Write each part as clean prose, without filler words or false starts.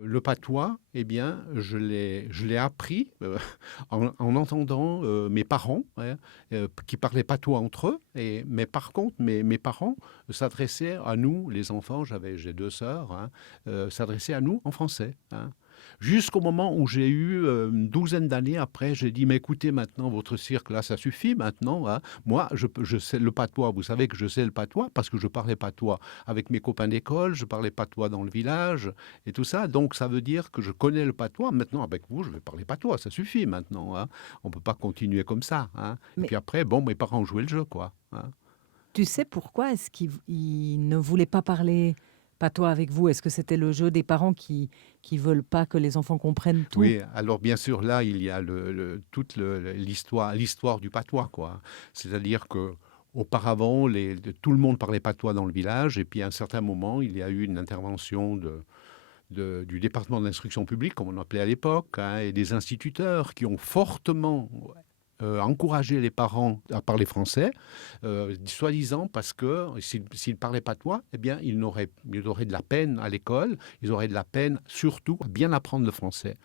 Le patois, eh bien, je l'ai appris, en entendant, mes parents, hein, qui parlaient patois entre eux mais par contre, mes parents s'adressaient à nous, les enfants, j'ai 2 sœurs, hein, s'adressaient à nous en français, hein. Jusqu'au moment où j'ai eu, une douzaine d'années après, j'ai dit: «Mais écoutez maintenant votre cirque là, ça suffit maintenant, hein. Moi je sais le patois, vous savez que je sais le patois parce que je parlais patois avec mes copains d'école, je parlais patois dans le village et tout ça. Donc ça veut dire que je connais le patois. Maintenant avec vous, je vais parler patois, ça suffit maintenant, hein. On peut pas continuer comme ça, hein». Et Mais puis après, bon, mes parents ont joué le jeu, quoi, hein. tu sais pourquoi est-ce qu'ils ne voulaient pas parler patois avec vous? Est-ce que c'était le jeu des parents qui veulent pas que les enfants comprennent tout? Oui, alors bien sûr, là, il y a toute l'histoire du patois, quoi. C'est-à-dire que auparavant, tout le monde parlait patois dans le village, et puis à un certain moment, il y a eu une intervention du département de l'instruction publique, comme on appelait à l'époque, hein, et des instituteurs qui ont fortement encouragé les parents à parler français, soi-disant parce que s'ils parlaient patois, eh bien, ils auraient de la peine à l'école, ils auraient de la peine surtout à bien apprendre le français.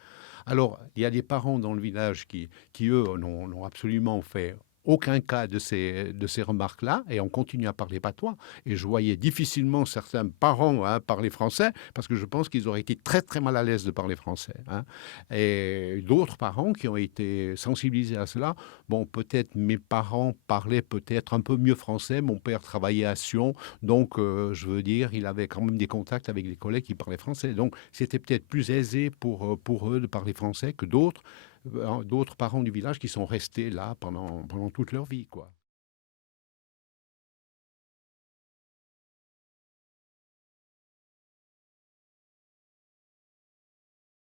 Alors, il y a des parents dans le village qui eux, n'ont absolument fait aucun cas de ces remarques-là, et on continue à parler patois. Et je voyais difficilement certains parents, hein, parler français, parce que je pense qu'ils auraient été très très mal à l'aise de parler français, hein. Et d'autres parents qui ont été sensibilisés à cela. Bon, peut-être mes parents parlaient peut-être un peu mieux français. Mon père travaillait à Sion, donc je veux dire, il avait quand même des contacts avec des collègues qui parlaient français. Donc c'était peut-être plus aisé pour eux de parler français que d'autres parents du village qui sont restés là pendant toute leur vie, quoi.